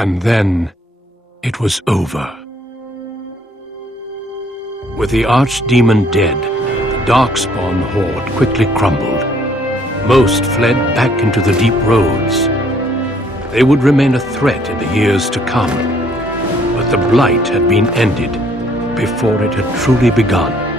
And then it was over. With the archdemon dead, the Darkspawn horde quickly crumbled. Most fled back into the deep roads. They would remain a threat in the years to come, but the blight had been ended before it had truly begun.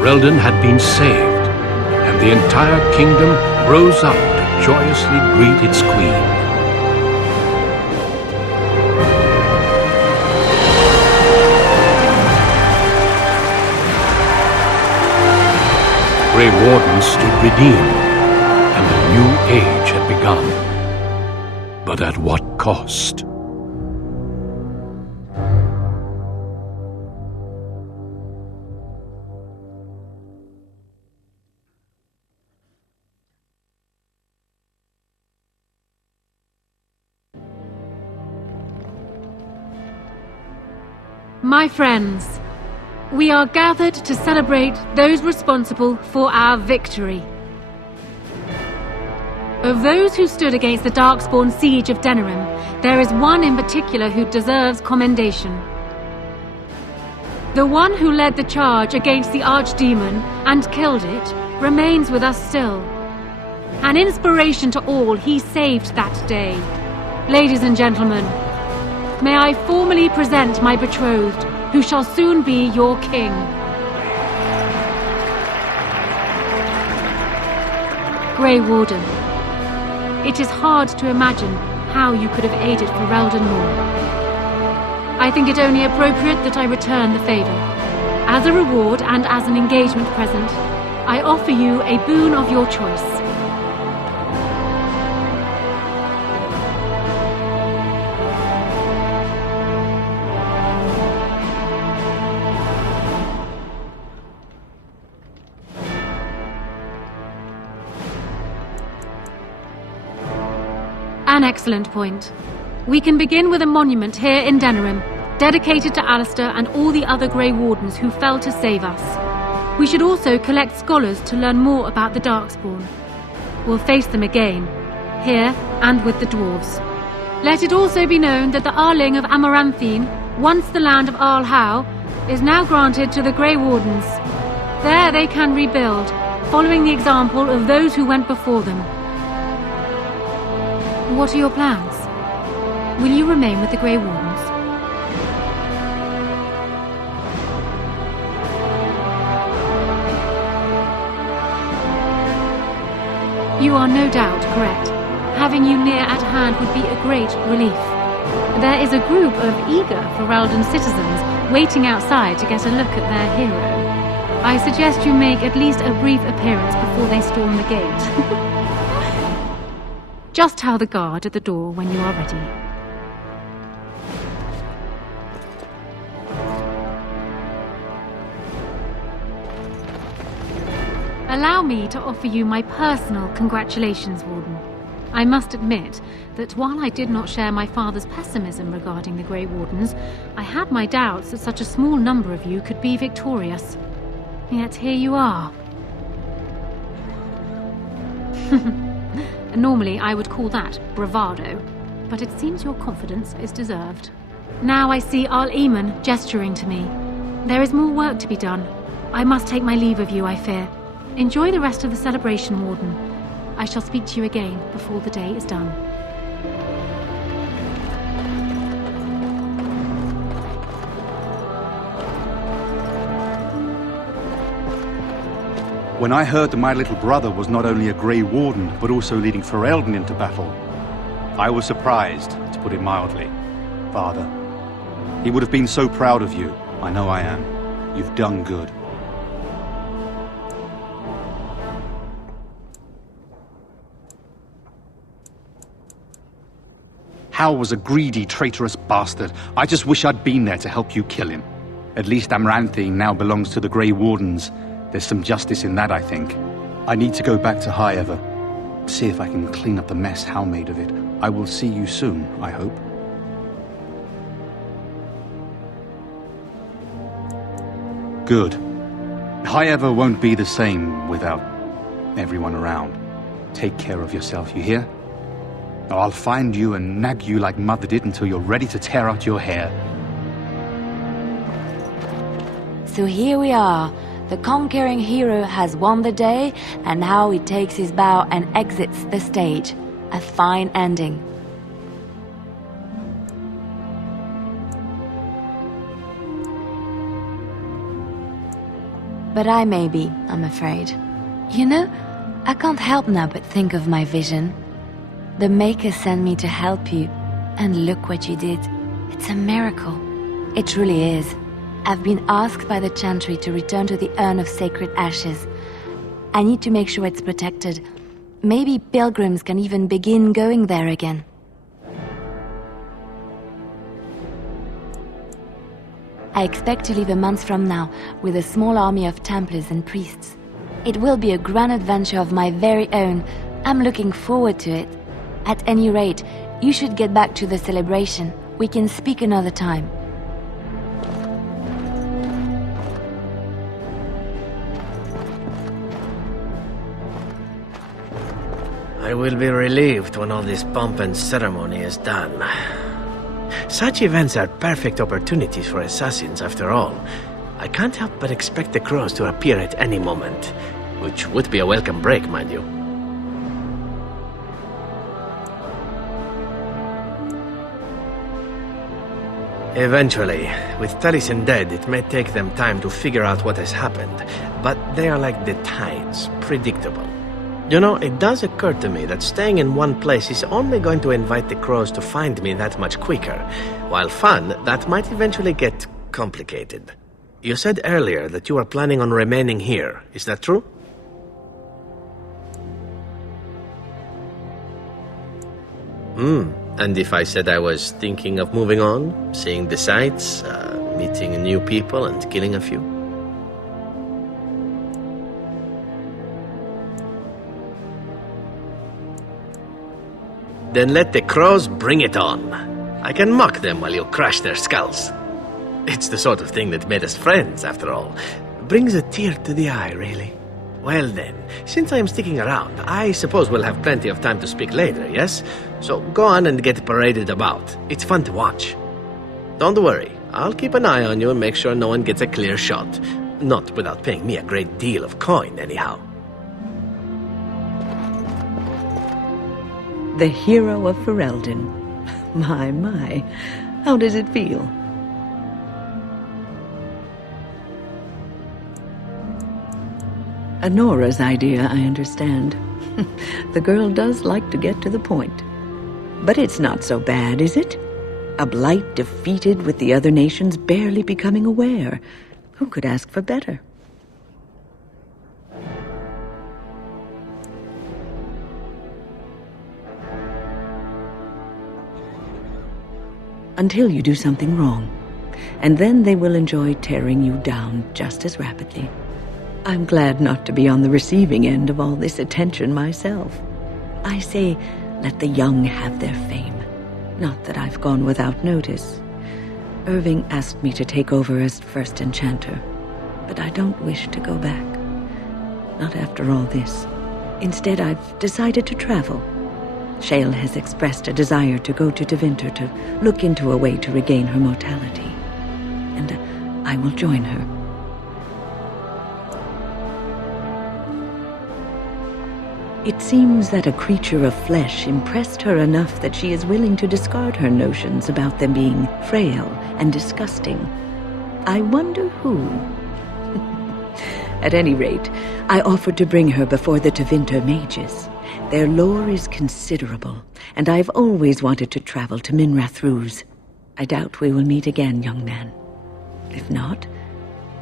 Ferelden had been saved, and the entire kingdom rose up to joyously greet its queen. Grey Wardens stood redeemed, and a new age had begun. But at what cost? My friends, we are gathered to celebrate those responsible for our victory. Of those who stood against the Darkspawn siege of Denerim, there is one in particular who deserves commendation. The one who led the charge against the Archdemon and killed it remains with us still. An inspiration to all he saved that day. Ladies and gentlemen, may I formally present my betrothed, who shall soon be your king. Grey Warden, it is hard to imagine how you could have aided Ferelden more. I think it only appropriate that I return the favor. As a reward and as an engagement present, I offer you a boon of your choice. An excellent point. We can begin with a monument here in Denerim, dedicated to Alistair and all the other Grey Wardens who fell to save us. We should also collect scholars to learn more about the Darkspawn. We'll face them again, here and with the dwarves. Let it also be known that the Arling of Amaranthine, once the land of Arl Howe, is now granted to the Grey Wardens. There they can rebuild, following the example of those who went before them. What are your plans? Will you remain with the Grey Wardens? You are no doubt correct. Having you near at hand would be a great relief. There is a group of eager Ferelden citizens waiting outside to get a look at their hero. I suggest you make at least a brief appearance before they storm the gate. Just tell the guard at the door when you are ready. Allow me to offer you my personal congratulations, Warden. I must admit that while I did not share my father's pessimism regarding the Grey Wardens, I had my doubts that such a small number of you could be victorious. Yet here you are. Normally, I would call that bravado, but it seems your confidence is deserved. Now I see Arl Eamon gesturing to me. There is more work to be done. I must take my leave of you, I fear. Enjoy the rest of the celebration, Warden. I shall speak to you again before the day is done. When I heard that my little brother was not only a Grey Warden, but also leading Ferelden into battle, I was surprised, to put it mildly. Father, he would have been so proud of you. I know I am. You've done good. Hal was a greedy, traitorous bastard. I just wish I'd been there to help you kill him. At least Amaranthine now belongs to the Grey Wardens. There's some justice in that, I think. I need to go back to High Ever. See if I can clean up the mess Hal made of it. I will see you soon, I hope. Good. Highever won't be the same without everyone around. Take care of yourself, you hear? Or I'll find you and nag you like Mother did until you're ready to tear out your hair. So here we are. The conquering hero has won the day, and now he takes his bow and exits the stage. A fine ending. But I may be, I'm afraid. You know, I can't help now but think of my vision. The Maker sent me to help you, and look what you did. It's a miracle. It truly is. I've been asked by the Chantry to return to the Urn of Sacred Ashes. I need to make sure it's protected. Maybe pilgrims can even begin going there again. I expect to leave a month from now with a small army of Templars and priests. It will be a grand adventure of my very own. I'm looking forward to it. At any rate, you should get back to the celebration. We can speak another time. I will be relieved when all this pomp and ceremony is done. Such events are perfect opportunities for assassins, after all. I can't help but expect the crows to appear at any moment, which would be a welcome break, mind you. Eventually, with Taliesin dead, it may take them time to figure out what has happened, but they are like the tides, predictable. You know, it does occur to me that staying in one place is only going to invite the crows to find me that much quicker, while fun, that might eventually get complicated. You said earlier that you are planning on remaining here, is that true? And if I said I was thinking of moving on, seeing the sights, meeting new people and killing a few? Then let the crows bring it on. I can mock them while you crush their skulls. It's the sort of thing that made us friends, after all. Brings a tear to the eye, really. Well then, since I am sticking around, I suppose we'll have plenty of time to speak later, yes? So go on and get paraded about. It's fun to watch. Don't worry, I'll keep an eye on you and make sure no one gets a clear shot. Not without paying me a great deal of coin, anyhow. The hero of Ferelden. My, how does it feel? Anora's idea, I understand. The girl does like to get to the point. But it's not so bad, is it? A blight defeated with the other nations barely becoming aware. Who could ask for better? Until you do something wrong. And then they will enjoy tearing you down just as rapidly. I'm glad not to be on the receiving end of all this attention myself. I say, let the young have their fame. Not that I've gone without notice. Irving asked me to take over as first enchanter, but I don't wish to go back. Not after all this. Instead, I've decided to travel. Shale has expressed a desire to go to Tevinter to look into a way to regain her mortality. And I will join her. It seems that a creature of flesh impressed her enough that she is willing to discard her notions about them being frail and disgusting. I wonder who. At any rate, I offered to bring her before the Tevinter mages. Their lore is considerable, and I've always wanted to travel to Minrath Ruse. I doubt we will meet again, young man. If not,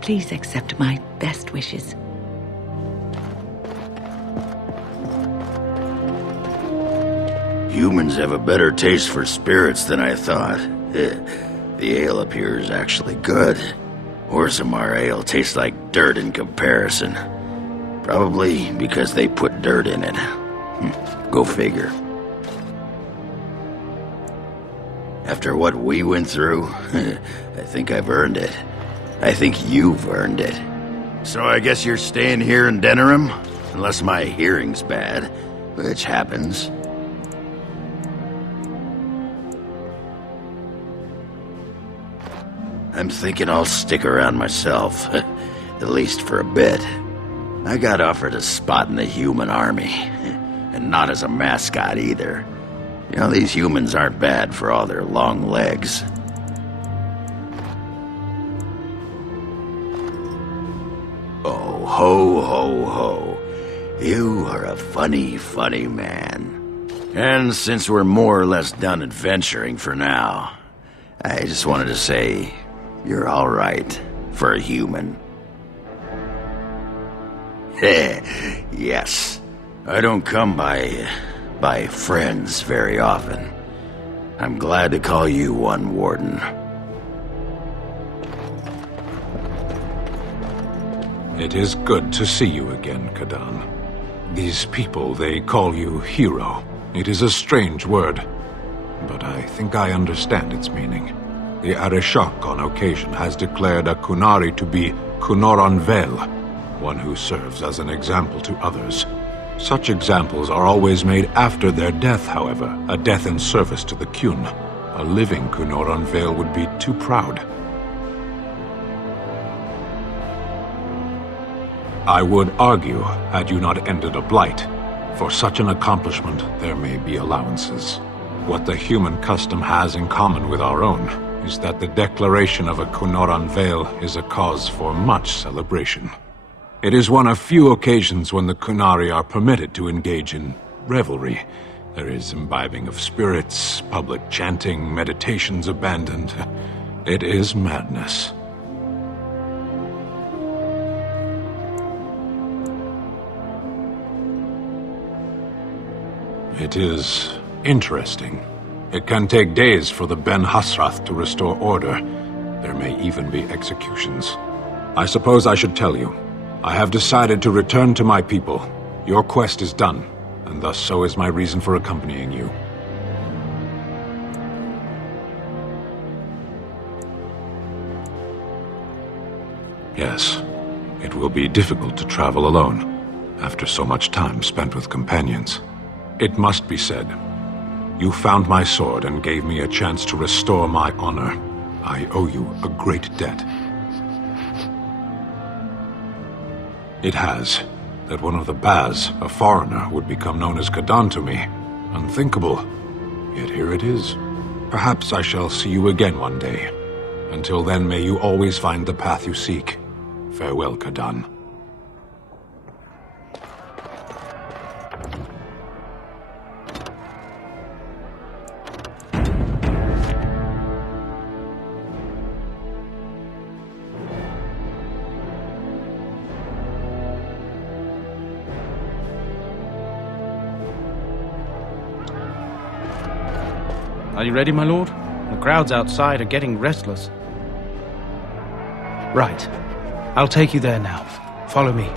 please accept my best wishes. Humans have a better taste for spirits than I thought. The ale up here is actually good. Orzammar ale tastes like dirt in comparison. Probably because they put dirt in it. Go figure. After what we went through, I think I've earned it. I think you've earned it. So I guess you're staying here in Denerim? Unless my hearing's bad, which happens. I'm thinking I'll stick around myself, at least for a bit. I got offered a spot in the human army, and not as a mascot either. You know, these humans aren't bad for all their long legs. Oh, ho, ho, ho. You are a funny, funny man. And since we're more or less done adventuring for now, I just wanted to say, you're all right for a human. Yes, I don't come by friends very often. I'm glad to call you one, Warden. It is good to see you again, Kadan. These people, they call you hero. It is a strange word, but I think I understand its meaning. The Arishok on occasion has declared a Kunari to be Kunoran Vel, one who serves as an example to others. Such examples are always made after their death, however, a death in service to the Kyun. A living Kunoran Vel would be too proud. I would argue, had you not ended a blight, for such an accomplishment there may be allowances. What the human custom has in common with our own is that the declaration of a Kunoran Vel is a cause for much celebration. It is one of few occasions when the Kunari are permitted to engage in revelry. There is imbibing of spirits, public chanting, meditations abandoned. It is madness. It is interesting. It can take days for the Ben Hasrath to restore order. There may even be executions. I suppose I should tell you. I have decided to return to my people. Your quest is done, and thus so is my reason for accompanying you. Yes, it will be difficult to travel alone, after so much time spent with companions. It must be said, you found my sword and gave me a chance to restore my honor. I owe you a great debt. It has, that one of the Baz, a foreigner, would become known as Kadan to me. Unthinkable. Yet here it is. Perhaps I shall see you again one day. Until then, may you always find the path you seek. Farewell, Kadan. Are you ready, my lord? The crowds outside are getting restless. Right. I'll take you there now. Follow me.